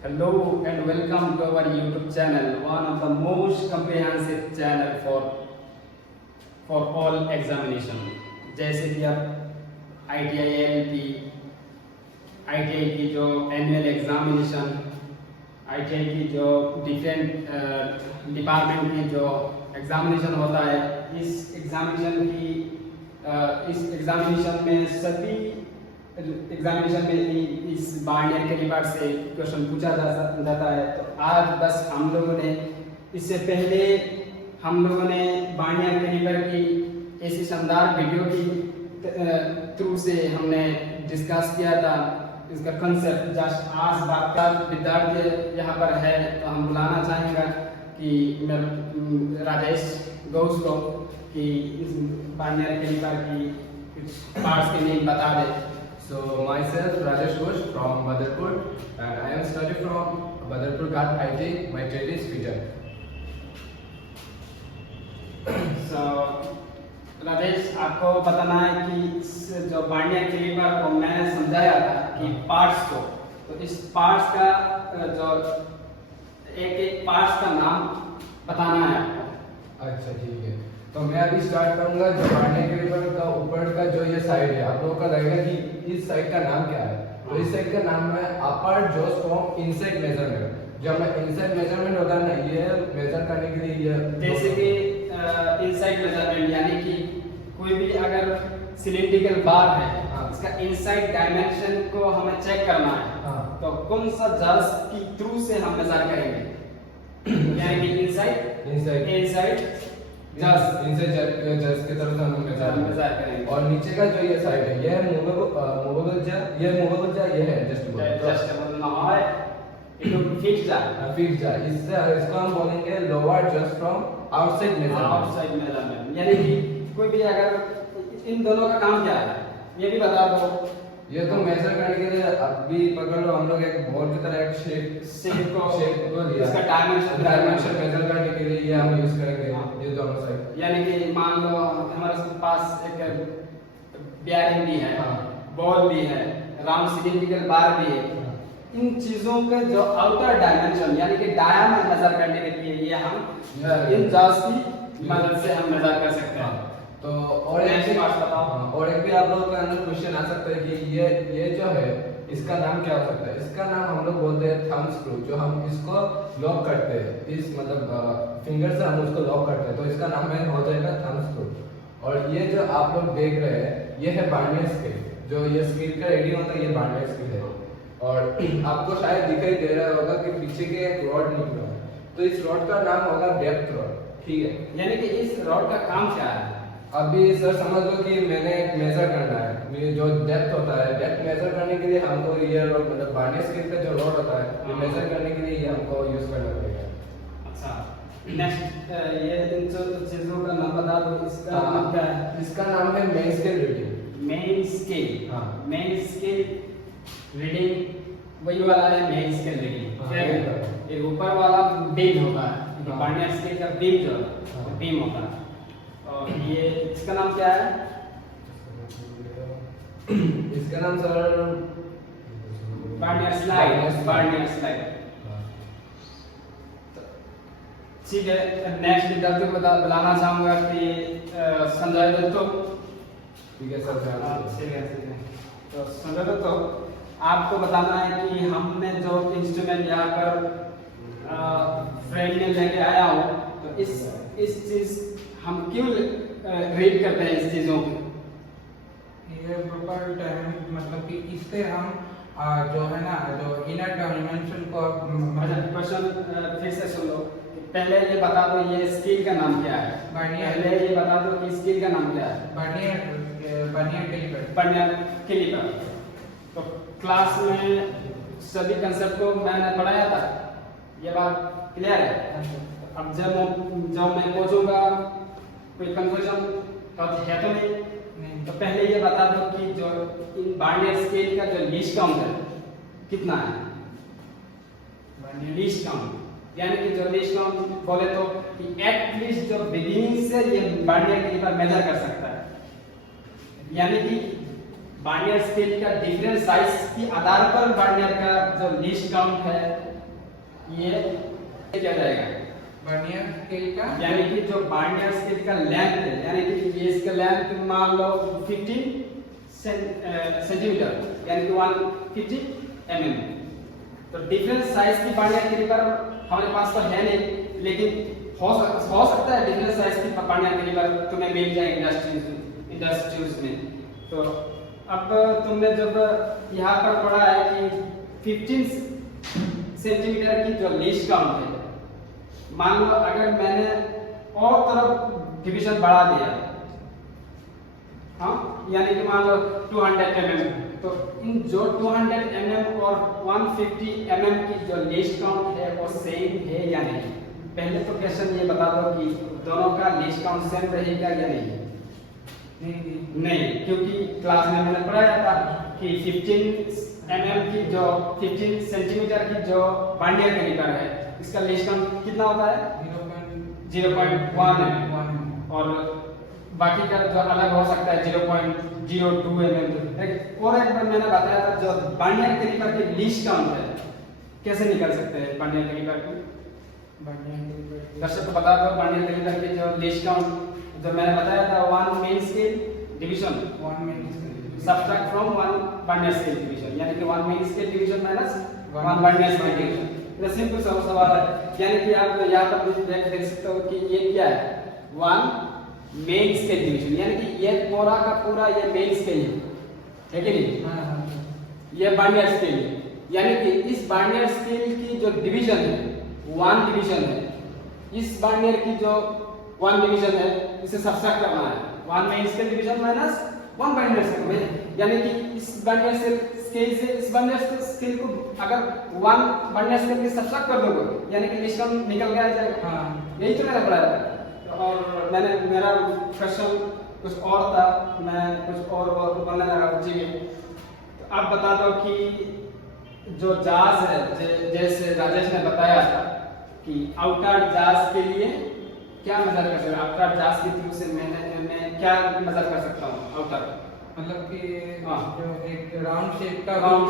Hello and welcome to our YouTube channel, one of the most comprehensive channel for all examination. जैसे कि आप ITI LP, ITI की जो annual examination, ITI की जो different department की जो एग्जामिनेशन होता है, इस एग्जामिनेशन में सभी एग्जामिनेशन में इस बाइनरी कैलिपर से क्वेश्चन पूछा जाता है। तो आज बस हम लोगों ने इससे पहले बाइनरी कैलिपर की ऐसी शानदार वीडियो की थ्रू से हमने डिस्कस किया था इसका कंसेप्ट। जस्ट आज बात का विद्यार्थी यहाँ पर है तो हम बुलाना चाहेंगे कि राजेश घोष को कि इस बाइनरी कैलिपर की कुछ पार्ट्स के नेम बता दे। So myself Rajesh Ghosh from Badarpur and I am studying from Badarpur Ghat IT. My trade is fitter. So Rajesh, आपको बताना है कि इस जो बाइनरी कैलिपर को मैंने समझाया था कि पार्ट्स को, तो इस पार्ट्स का जो एक पार्ट्स का नाम बताना है आपको। अच्छा ठीक है, तो मैं अभी स्टार्ट करूंगा। जो बाइनरी कैलिपर का ऊपर का जो ये साइड है, आप लोगों का लगेगा कि इस साइड का नाम क्या है। तो इस साइड का नाम है अपर जॉस फ्रॉम इनसाइड मेजरमेंट। जो हमारा इनसाइड मेजरमेंट होता है ना, ये मेजर करने के लिए ये जैसे कि इनसाइड मेजरमेंट यानी कि कोई भी अगर सिलिंड्रिकल बार है, इसका इनसाइड डायमेंशन को हमें चेक करना है, तो कौन सा जज की थ्रू से हम मेजर करेंगे, यानी कि इनसाइड जज की तरफ से हम मेजर करेंगे। और नीचे का जो ये साइड है, ये है मूवेबल जा, ये है एडजस्टेबल ना है, ये फिक्स जा। इसको हम बोलेंगे lower just from outside measurement. यानी कि कोई भी अगर इन दोनों का काम क्या है ये भी बता दो। ये तो मेजर करने के लिए अभी पकड़ लो, हम लोग एक बॉल की तरह एक शेप को लिया, इसका डायमेंशन मेजर करने के लिए ये हम यूज करेंगे ये दोनों साइड। यानी कि मान लो हमारे पास एक बेयरिंग भी है, बॉल भी है, राउंड सिलिंड्रिकल बार भी है। इन चीजों के जो आउटर डायमेंशन यानी कि डायमीटर मेजर करने के लिए ये हम इन जज की मदद से हम मेजर कर सकते हैं। तो और एक भी आप लोगों के अंदर क्वेश्चन आ सकता है कि ये जो है इसका नाम क्या हो सकता है। इसका नाम हम लोग बोलते हैं थंब स्क्रू। जो हम इसको लॉक करते हैं, इस मतलब फिंगर से हम उसको लॉक करते हैं, तो इसका नाम है हो जाएगा थंब स्क्रू। और ये जो आप लोग देख रहे हैं ये है बार्नियर स्केल। जो ये स्केल का रीडिंग होता है ये बार्नियर स्केल है। और आपको शायद दिखाई दे रहा होगा कि पीछे के एक रॉड निकला है, तो इस रॉड का नाम होगा डेप्थ रॉड। ठीक है, यानी कि इस रॉड का काम क्या है। अभी सर समझ लो कि मैंने एक मेजर करना है, मेरे जो डेप्थ होता है, डेप्थ मेजर करने के लिए हमको ये रॉड मतलब बार्नियर स्केल का जो रॉड होता है ये मेजर करने के लिए ये हमको यूज करना पड़ेगा। अच्छा, नेक्स्ट ये इन चीजों का नाम बता दो। इसका नाम क्या है। इसका नाम है main scale reading. Main scale, main scale reading वही वाला है मेन स्केल रीडिंग। ये ऊपर वाला बीम होता है, बार्नियर स्केल का बीम जो बीम होता है। और ये इसका नाम क्या है। इसका नाम सर बार्नियर स्लाइड। ठीक है, नेक्स्ट विद्यार्थी को बुलाना चाहूंगा कि संजय दत्तो। ठीक है सर, ठीक है। तो संजय दत्तो, आपको बताना है कि हमने जो इंस्ट्रूमेंट यहाँ पर फ्रेम में लेके आया हूँ, तो इस चीज हम क्यों रीड करते हैं इस चीजों को। ये प्रॉपर डायमेंशन मतलब कि इससे हम जो है ना जो इनर डायमेंशन को क्वेश्चन फिर से सुन लो। पहले ये बता दो ये स्केल का नाम क्या है। पहले ये बता दो कि स्केल का नाम क्या है। Barnier caliper. तो क्लास में सभी कंसेप्ट को मैंने पढ़ाया था, ये बात क्लियर है। अब जब मैं पूछूंगा कोई कंफ्यूजन है तो नहीं, तो पहले ये बता दो कि जो इन बार्नियर स्केल का जो लीस्ट काउंट है कितना है। लीस्ट काउंट यानी कि जो लीस्ट काउंट बोले तो कि एटलीस्ट जो बिगिनिंग से ये बार्नियर कैलिपर मेजर कर सकता है। यानी कि बार्नियर स्केल का डिफरेंट साइज के आधार पर बार्नियर का जो लीस्ट काउंट है ये क्या जाएगा, वर्नियर स्केल का यानी कि जो वर्नियर स्केल का लेंथ है, यानी कि ये इसका लेंथ मान लो 15 सेंटीमीटर, यानी कि 150 mm। तो डिफरेंट साइज की वर्नियर कैलिपर हमारे पास तो है नहीं, लेकिन हो सकता है डिफरेंट साइज की वर्नियर कैलिपर तुम्हें मिल जाए इंडस्ट्रीज में। तो अब तुमने जब यहाँ पर पढ़ा है कि 15 सेंटीमीटर की जो लीस्ट काउंट है, मान लो अगर मैंने और तरफ डिवीजन बढ़ा दिया, हाँ, यानी कि मान लो 200 mm, तो इन जो 200 mm और 150 mm की जो लीस्ट काउंट है वो सेम है या नहीं। पहले तो क्वेश्चन ये बता दो कि दोनों का लीस्ट काउंट सेम रहेगा या नहीं। नहीं, क्योंकि क्लास में मैंने पढ़ाया था कि 15 mm की जो 15 सेंटीमीटर की जो वर्नियर कैलिपर है, इसका लीस्ट काउंट कितना होता है, 0.1 mm, और बाकी का जो अलग हो सकता है 0.02 mm। और एक बार मैंने बताया था जो वर्नियर कैलिपर की लीस्ट काउंट है, कैसे निकाल सकते हैं वर्नियर कैलिपर की, दर्शक को बता दो। वर्नियर कैलिपर की जो लीस्ट काउंट जो मैंने बताया था, 1 main scale division subtract from 1 vernier scale division, यानी कि 1 main scale division minus 1 vernier scale division. ये सिंपल सा सवाल है, यानी कि आप यहाँ पर देख सकते हो कि ये क्या है, 1 मेन स्केल डिवीजन, यानी कि ये पूरा का पूरा ये मेन स्केल है कि नहीं, ये वर्नियर स्केल है, यानी कि इस वर्नियर स्केल की जो डिवीजन है 1 डिवीजन है, इस वर्नियर की जो 1 डिवीजन है इसे सब्ट्रैक्ट करना है, 1 main scale division minus 1 vernier scale, यानी कि इस वर्नियर स्केल से इस वर्नियर स्केल को अगर 1 वर्नियर स्केल के सब्ट्रैक्ट कर दोगे, यानी कि लीस्ट काउंट निकल गया जाएगा। यही तो मैंने पढ़ाया था, और मेरा क्वेश्चन कुछ और था, मैं कुछ और बोलने लगा जी। तो आप बता दो कि जो जाज है, जैसे राजेश ने बताया था कि आउटर जाज के लिए क्या मेजर कर सकते हैं, आउटर जाज के थ्रू से मैं क्या मेजर कर सकता हूँ आउटर, मतलब कि जो एक राउंड शेप का राउंड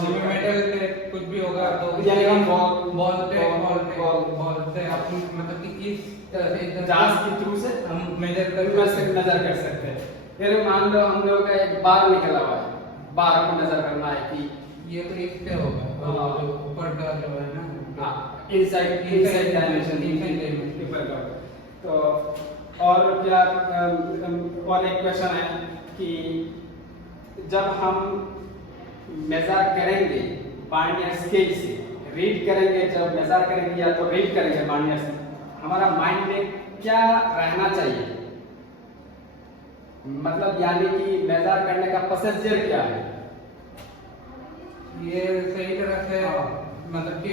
शेप मेटल पे कुछ भी होगा तो यानी हम बॉल पे अपन मतलब कि इस तरह से जाज के थ्रू से हम मेजर कर सकते हैं। फिर मान लो हम लोग का एक बार निकला हुआ है, बार को मेजर करना है कि ये तो एक पे होगा, जो ऊपर का जो है ना, हाँ, इनसाइड डायमेंशन ऊपर का। तो और क्या, और एक क्वेश्चन है कि जब हम मेजर करेंगे वर्नियर स्केल से, रीड करेंगे, जब मेजर करेंगे या तो रीड करेंगे वर्नियर से, हमारा माइंड में क्या रहना चाहिए, मतलब यानी कि मेजर करने का प्रोसीजर क्या है। ये सही तरह से मतलब कि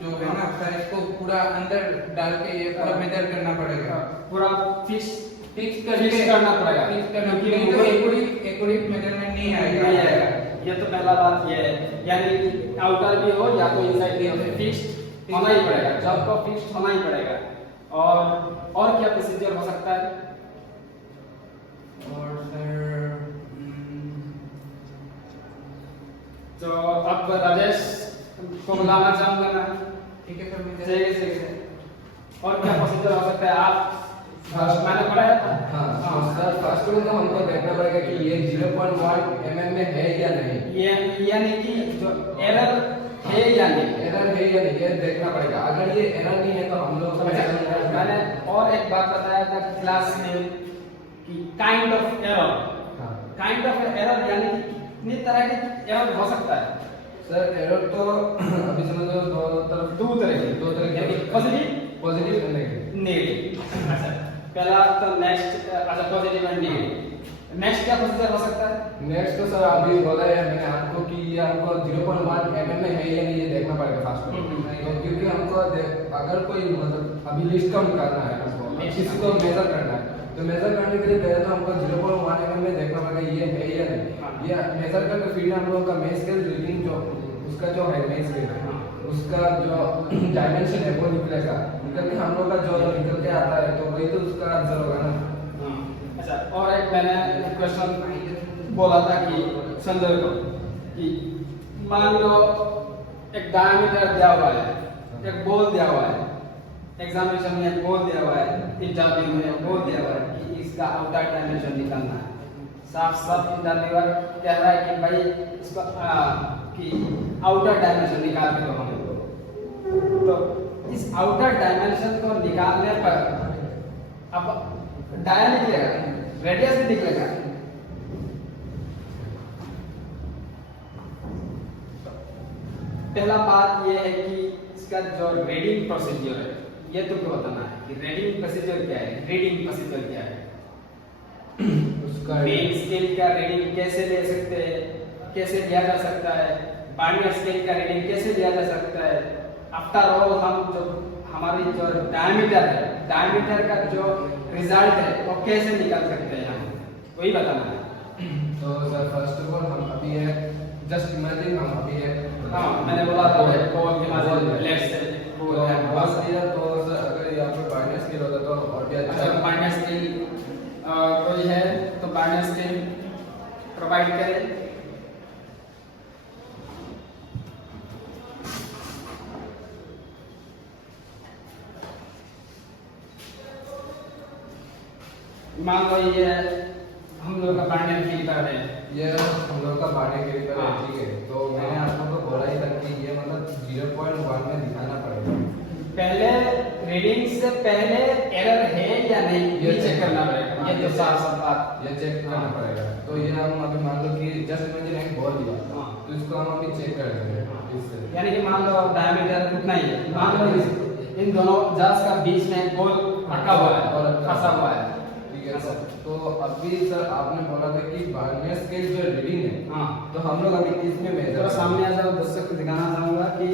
जो है ना साइज को पूरा अंदर डाल के ये पूरा मेजर करना पड़ेगा, पूरा फिक्स करके करना पड़ेगा, नहीं तो एक्यूरेट मेजरमेंट नहीं आएगा। ये तो पहला बात ये है, यानी कि आउटर भी हो या तो इनसाइड भी हो, फिक्स्ड होना ही पड़ेगा, जॉब को फिक्स्ड होना ही पड़ेगा। और क्या प्रोसीजर हो सकता है, और सर तो अब राजेश को बुलाना चाहूंगा मैं। ठीक है सर, मैं ठीक है। और क्या प्रोसीजर हो सकता है, आप मैंने पढ़ाया था। हाँ सर, फर्स्ट में तो हमको देखना पड़ेगा कि ये 0.1 mm में है या नहीं, ये यानी कि जो एरर है या नहीं, एरर है या नहीं ये देखना पड़ेगा। अगर ये एरर नहीं है तो हम लोग मैंने और एक बात बताया था क्लास में कि kind of error, kind of error यानी कि कितनी तरह के एरर हो सकता है। सर एरर तो अभी समझ लो दो तरह के पॉजिटिव एंड नेगेटिव। अच्छा, पहला तो नेक्स्ट, अच्छा पॉजिटिव एंड नेगेटिव। नेक्स्ट क्या प्रोसीजर हो सकता है? नेक्स्ट तो सर अभी बोला है मैंने आपको कि ये हमको 0.1 mm में है या नहीं ये देखना पड़ेगा फास्ट में, क्योंकि हमको अगर कोई मतलब अभी लिस्ट काउंट करना है हमको, किसी को मेजर करना है, तो मेजर करने के लिए पहले तो हमको 0.1 mm में देखना पड़ेगा ये है या नहीं। ये मेजर करके फिर हम लोग का मेन स्केल रीडिंग जो उसका जो है मेन स्केल उसका जो डायमेंशन है वो निकलेगा, निकल के हम लोग का जो निकल के आता है तो वही तो उसका आंसर होगा ना। अच्छा, और एक मैंने क्वेश्चन बोला था कि संजय को कि मान लो एक डायमीटर दिया हुआ है एक गोल दिया हुआ है, एग्जामिनेशन में एक गोल दिया हुआ है, इंटरव्यू में एक गोल दिया हुआ है कि इसका आउटर डायमेंशन निकालना है। साफ साफ इंटरव्यूअर कह रहा है कि भाई इसको कि आउटर डायमेंशन निकाल के दो हमें। तो इस आउटर डायमेंशन को निकालने पर अब डाया निकलेगा, रेडियस भी निकलेगा। पहला बात यह है कि इसका जो रीडिंग प्रोसीजर है, ये तुमको बताना है कि रीडिंग प्रोसीजर क्या है, रीडिंग प्रोसीजर क्या है। उसका मेन स्केल का रीडिंग कैसे ले सकते हैं, कैसे लिया जा सकता है, बार्नियर स्केल का रीडिंग कैसे लिया जा सकता है। आफ्टर ऑल हम जो हमारी जो डायमीटर है, डायमीटर का जो रिजल्ट है वो कैसे निकाल सकते हैं, हम वही बताना है। तो सर फर्स्ट ऑफ ऑल हम अभी है जस्ट इमेजिन हम अभी है हाँ मैंने बोला तो है कोल के बाद लेफ्ट से तो बस दिया तो सर अगर यहाँ पे बार्नियर स्केल होता तो और भी अच्छा अच्छा बार्नियर स्केल कोई है तो बार्नियर स्केल प्रोवाइड करें। मान लो ये हम लोग का बार्नियर कैलिपर है, ये हम लोग का बार्नियर कैलिपर है, हाँ। ठीक है। तो मैंने आप लोगों को बोला ही था कि ये मतलब 0.1 में दिखाना पड़ेगा। पहले रीडिंग से पहले एरर है या नहीं ये चेक करना पड़ेगा। ये तो साफ साफ बात ये चेक करना पड़ेगा। तो ये हम अभी मान लो कि जस्ट इमेजिन एक बॉल दिया हाँ। तो इसको हम अभी चेक कर देंगे इससे। यानी कि मान लो डायमीटर उतना ही है, मान लो इन दोनों जस्ट का बीच में गोल अटका हुआ है और फंसा हुआ है, ठीक है सर। तो अभी सर आपने बोला था कि बार्नियर स्केल जो रीडिंग है हाँ। तो हम लोग अभी इसमें तो मेजर सामने आ जाओ, दर्शक को दिखाना चाहूंगा कि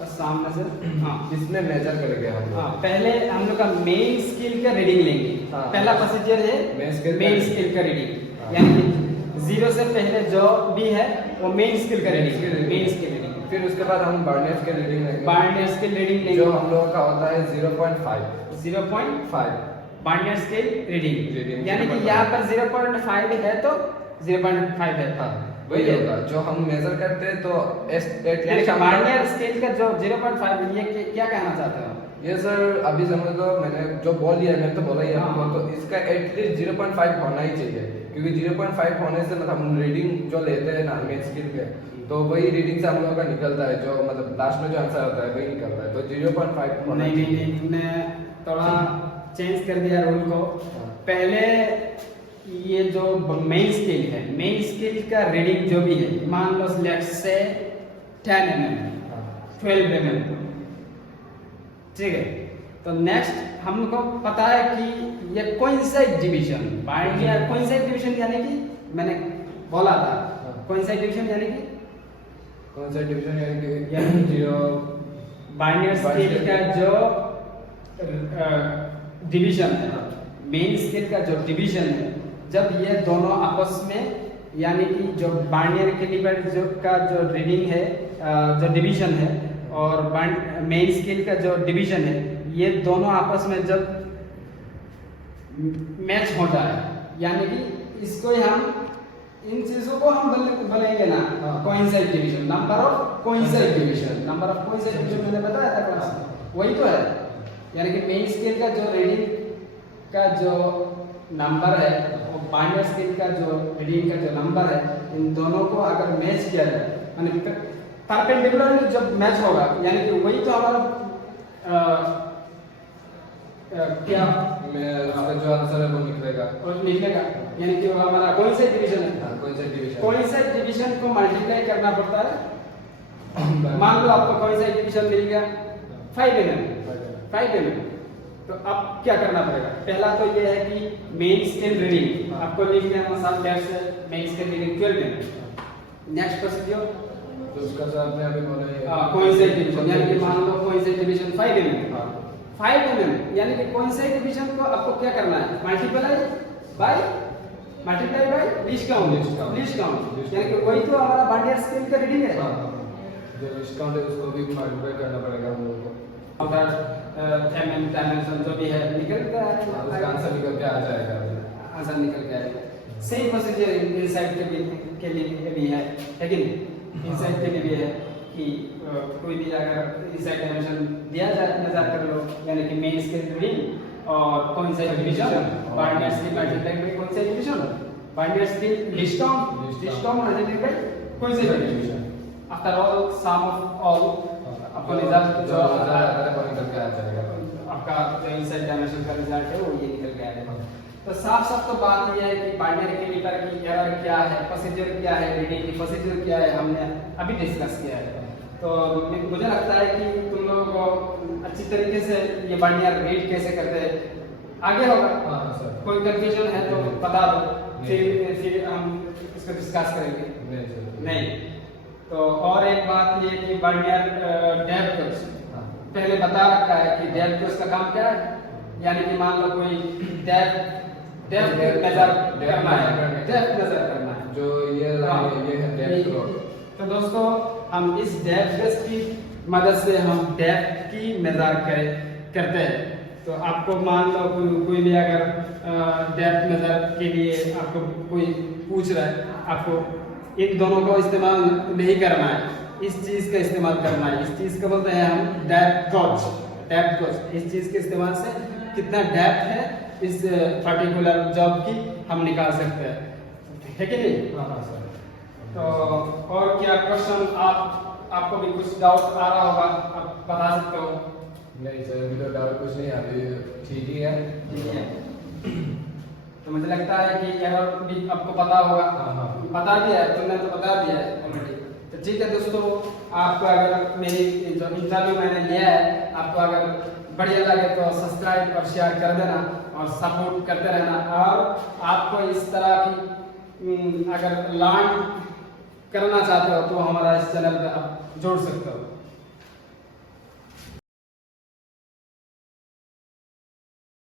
बस सामने से हाँ इसमें मेजर करेंगे हम लोग। हाँ पहले हम लोग का मेन स्केल का रीडिंग लेंगे। हाँ। पहला प्रोसीजर है मेन स्केल का रीडिंग, हाँ। यानी कि 0 से पहले जो भी है वो मेन स्केल का रीडिंग, मेन स्केल रीडिंग। फिर उसके बाद हम बार्नियर स्केल रीडिंग लेंगे। बार्नियर स्केल रीडिंग लेंगे जो हम लोगों का होता है 0.5 0.5 बार्नियर स्केल रीडिंग, रीडिंग यानी कि 0.5 यहाँ पर 0.5 है तो 0.5 है। हाँ वही होगा जो हम मेजर करते हैं। तो यानी एटलीस्ट कि बार्नियर स्केल का जो 0.5 ये क्या कहना चाहते हो? ये सर अभी समझ लो मैंने जो बोल दिया मैंने तो बोला ही आपको। हाँ। तो इसका एटलीस्ट 0.5 होना ही चाहिए, क्योंकि 0.5 होने से मतलब हम रीडिंग जो लेते हैं ना मेन स्केल पे तो वही रीडिंग से हम लोगों का निकलता है, जो मतलब लास्ट में जो आंसर होता है वही निकलता है। तो 0.5 होना नहीं चाहिए। नहीं तुमने थोड़ा चेंज कर दिया रूल को। हाँ। पहले ये जो मेन स्केल है, मेन स्केल का रीडिंग जो भी है, मान लो लेट्स से 10 mm, हाँ। 12 mm, ठीक है। तो नेक्स्ट हमको पता है कि ये coincide division, Barnier coincide division यानी कि मैंने बोला था हाँ। कोइंसाइड डिवीजन यानी कि कौन सा डिवीजन यानी कि जो बार्नियर स्केल का जो डिवीजन है, मेन स्केल का जो डिवीजन है, जब ये दोनों आपस में यानी कि जो बार्नियर कैलिपर जो का जो रीडिंग है जो डिवीजन है और मेन स्केल का जो डिवीजन है, ये दोनों आपस में जब मैच हो जाए, यानी कि इसको ही हम इन चीजों को हम बोलेंगे ना coincide division, number of coincide division. Number of coincide division मैंने बताया था क्लास में, वही तो है। यानी कि मेन स्केल का जो रीडिंग का जो नंबर है वो बार्नियर स्केल का जो रीडिंग का जो नंबर है, इन दोनों को अगर मैच किया जाए, यानी परपेंडिकुलर जब मैच होगा, यानी कि वही तो हमारा क्या उसका जो आंसर है वो निकलेगा। और निकलेगा, यानी कि वो हमारा कोइंसाइड डिवीजन है। कौन सा डिवीजन? कोइंसाइड डिवीजन को मल्टीप्लाई करना पड़ता है। मान लो आपको कोइंसाइड डिवीजन मिल गया 5 mm, तो अब क्या करना पड़ेगा? पहला तो ये है कि मेन स्केल रीडिंग आपको लिख लेना साथ लेफ्ट से, main scale reading 12 mm। Next procedure तो उसका सर आपने अभी बोला कोइंसाइड डिवीजन, यानी कि मान लो कोइंसाइड डिवीजन 5 mm, हाँ 5 mm, यानी कि कोइंसाइड डिवीजन को आपको क्या करना है? मल्टीप्लाई बाय लीस्ट काउंट, यानी कि वही तो हमारा बार्नियर स्केल का रीडिंग है। जो डिस्काउंट है उसको भी मल्टीप्लाई करना पड़ेगा हम लोगों को। अगर mm डायमेंशन जो भी है निकलता है, उसका आंसर निकल के आ जाएगा। आंसर निकल के आएगा। सेम प्रोसीजर इनसाइड के लिए भी है कि नहीं? इनसाइड के लिए भी है। कि कोई भी अगर इस एग्जामिनेशन दिया जाए नजर कर लो, यानी कि मेंस के रीडिंग और कौन सा डिवीजन बाइनर्स की मल्टीप्लाई बाय कौन सा डिवीजन बाइनर्स की लिस्ट ऑफ मल्टीप्लाई बाय कौन सा division after all sum of all आपको रिजल्ट जो निकल के आ जाएगा। आपका जो इस एग्जामिनेशन का रिजल्ट है वो ये निकल के आएगा। तो साफ तो बात ये है कि बाइनरी कैलिपर की एरर क्या है, प्रोसीजर क्या है, रीडिंग की प्रोसीजर क्या है, हमने अभी डिस्कस किया है। तो मुझे लगता है कि तुम लोगों को अच्छी तरीके से ये बाइनरी रीड कैसे करते हैं आगे होगा। हाँ सर। कोई कंफ्यूजन है तो बता दो, फिर हम इसको डिस्कस करेंगे। नहीं सर। नहीं तो और एक बात ये कि बाइनरी डेप्थ पहले बता रखा है कि डेप्थ का काम क्या है, यानी कि मान लो कोई डेप्थ नजर करना है जो ये है डेप्थ। तो दोस्तों हम इस डेप्थ की मदद से हम डेप्थ की मेजर करते हैं। तो आपको मान लो कोई भी अगर डेप्थ मेजर के लिए आपको कोई पूछ रहा है, आपको इन दोनों को इस्तेमाल नहीं करना है, इस चीज का इस्तेमाल करना है। इस चीज को बोलते हैं हम डेप्थ गॉज। इस चीज के इस्तेमाल से कितना डेप्थ है इस पर्टिकुलर जॉब की हम निकाल सकते हैं, है कि नहीं? हाँ सर। तो और क्या क्वेश्चन आपको भी कुछ डाउट आ रहा होगा, आप बता सकते हो। नहीं सर, अभी तो डाउट कुछ नहीं, अभी ठीक ही है। ठीक है। तो मुझे लगता है कि एरर भी आपको पता होगा। हाँ। बता दिया है तुमने, तो बता दिया है ऑलरेडी। तो ठीक है दोस्तों, आपको अगर मेरी जो इंटरव्यू मैंने लिया है आपको अगर बढ़िया लगे तो सब्सक्राइब और शेयर कर देना और सपोर्ट करते रहना। और आपको इस तरह की अगर लर्न करना चाहते हो तो हमारा इस चैनल पे आप जोड़ सकते हो।